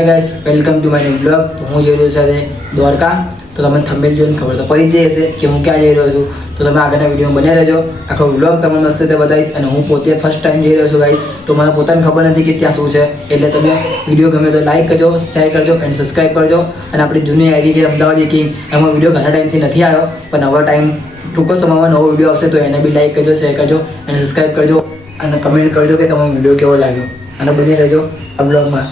Hi guys, welcome to my new blog. તો હું જઈ રહ્યો સાથે દ્વારકા. તો તમને થંબનેલ જોઈને ખબર તો પડી જ હશે કે હું ક્યાં જઈ રહ્યો છું. તો તમે આગળના વિડીયો બન્યા રહેજો. આખો બ્લોગ તમને મસ્ત રીતે બતાવીશ. અને હું પોતે ફર્સ્ટ ટાઈમ જઈ રહ્યો છું ગાઈસ, તો મને પોતાને ખબર નથી કે ત્યાં શું છે. એટલે તમે વિડીયો ગમે તો લાઈક કરજો, શેર કરજો અને સબસ્ક્રાઈબ કરજો. અને આપણી જૂની આઈડી કે અમદાવાદ કિંગ, એમાં વિડીયો ઘણા ટાઈમથી નથી આવ્યો, પણ નવા ટાઈમ ટૂંકો સમયમાં નવો વિડીયો આવશે. તો એને બી લાઈક કરજો, શેર કરજો અને સબસ્ક્રાઈબ કરજો. અને કમેન્ટ કરજો કે તમને વિડીયો કેવો લાગ્યો. અને બની રહેજો આ બ્લોગમાં.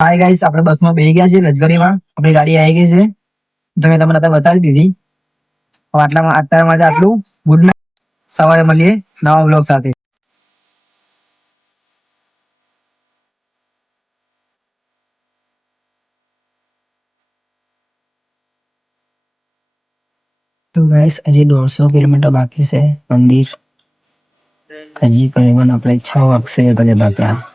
હાય ગાઈસ, આપણે બસમાં બેસી ગયા છે લક્ઝરીમાં. આપણી ગાડી આવી ગઈ છે. તમે તમને અત્યારે બતાવી દીધી. હવે અત્યારે માટે આટલું. Good night. સવારે મળીએ નવા બ્લોગ સાથે. તો ગાઈસ, હજી 150 કિલોમીટર બાકી છે મંદિર. હજી કરીબન આપણે 6 વાગશે જતા ત્યાં.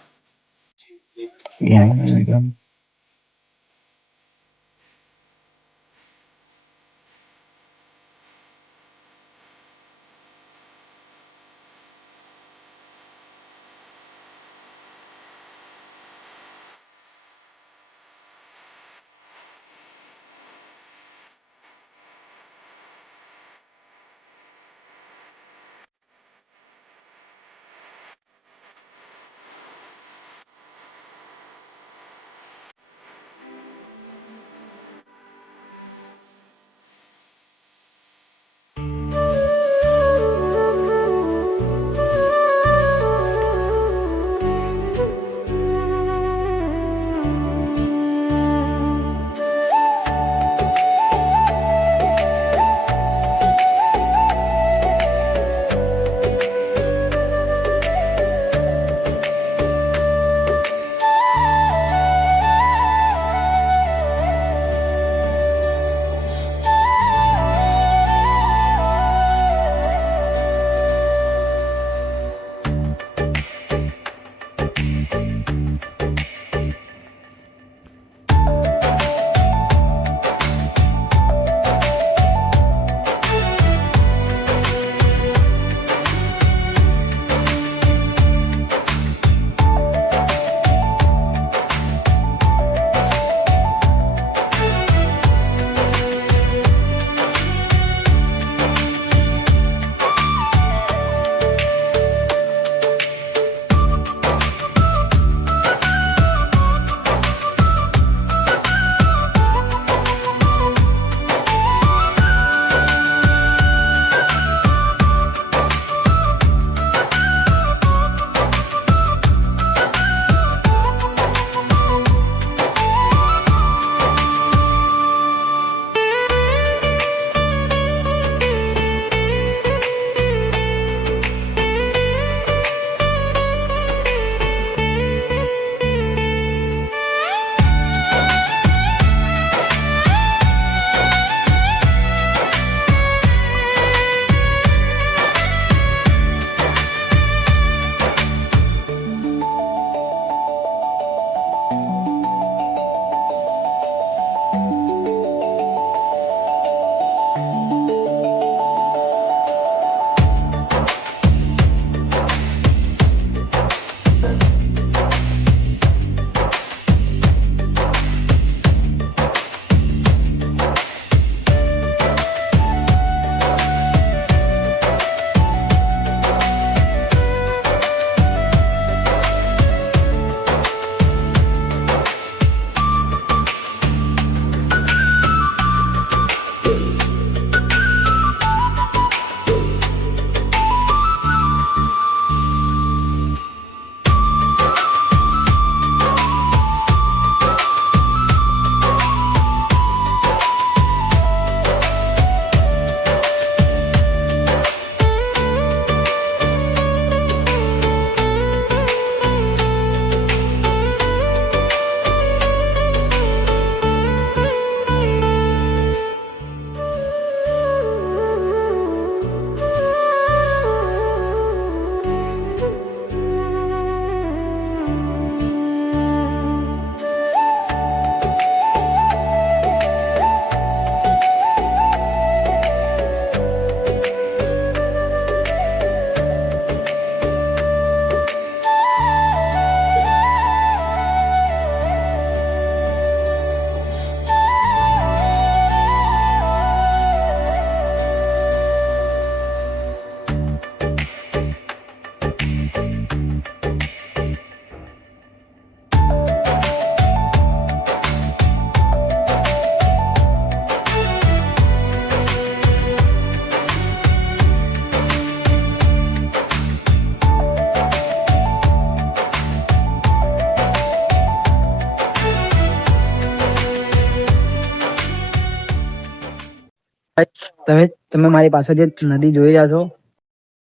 તમે મારી પાસે જે નદી જોઈ રહ્યા છો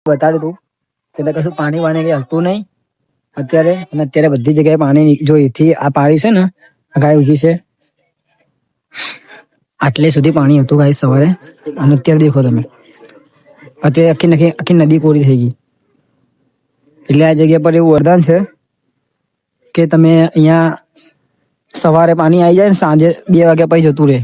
બતાવી દઉં એટલે કશું પાણી વાણી કઈ હતું નહીં અત્યારે. અને અત્યારે બધી જગ્યાએ પાણી જો એથી આ પાણી છે ને ગાય ઉભી છે આટલે સુધી પાણી હતું ગાય સવારે. અને અત્યારે દેખો તમે અત્યારે આખી નદી કોરી થઈ ગઈ. એટલે આ જગ્યા પર એવું વરદાન છે કે તમે અહીંયા સવારે પાણી આવી જાય ને સાંજે 2 વાગ્યા પછી જતું રહે.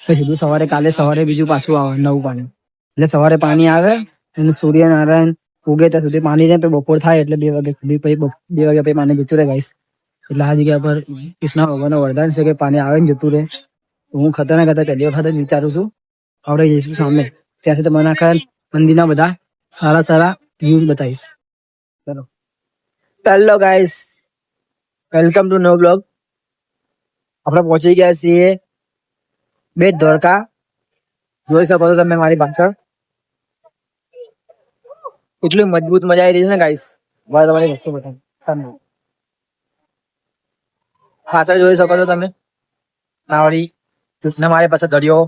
પછી સીધું કાલે સવારે બીજું પાછું આવે નવું પાણી. એટલે સવારે પાણી આવે અને સૂર્યનારાયણ ઉગે ત્યાં સુધી પાણી રહે. પછી બપોર થાય એટલે 2 વાગ્યા સુધી પછી 2 વાગ્યા પછી પાણી જતું રહે ગાઈસ. એટલે આ જગ્યા પર કૃષ્ણ ભગવાનનું વરદાન છે કે પાણી આવે ને જતું રહે. હું ખતરનાક પહેલી વખત જ વિચારું છું આપણે જઈશું સામે ત્યાંથી તમને આખા મંદિરના બધા સારા વ્યૂ બતાવીશ. ચલો હેલો ગાઈસ, વેલકમ ટુ નો બ્લોગ. આપણે પહોંચી ગયા છીએ બેટ દ્વારકા. જોઈ શકો છો તમે મારી પાછળ એટલી મજબૂત મજા આવી રહી છે ને ગાઈસ. તમારી વસ્તુ બતાવું પાછળ જોઈ શકો છો તમે નાવડી ને મારી પાસે દરિયો.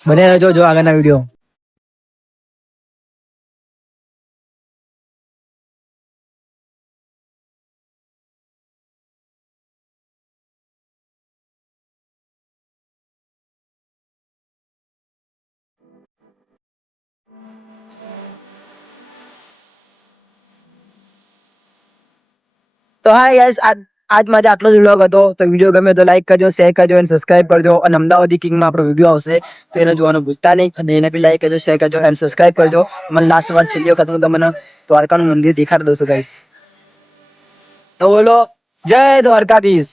બને રહેજો જો આગળના વિડીયો. તો હા યસ આજ માટે આટલો જ વ્લોગ હતો. તો વિડીયો ગમે તો લાઈક કરજો, શેર કરજો અને સબસ્ક્રાઇબ કરજો. અને અમદાવાદી કિંગમાં આપણો વિડીયો આવશે તો એને જોવાનું ભૂલતા નહીં. અને એને બી લાઈક કરજો, શેર કરજો અને સબસ્ક્રાઇબ કરજો. મને લાસ્ટ વાર છેલ્લી વખત હું તમને દ્વારકાનું મંદિર દેખાડી દઉં છું ગાઈસ. તો બોલો જય દ્વારકાધીશ.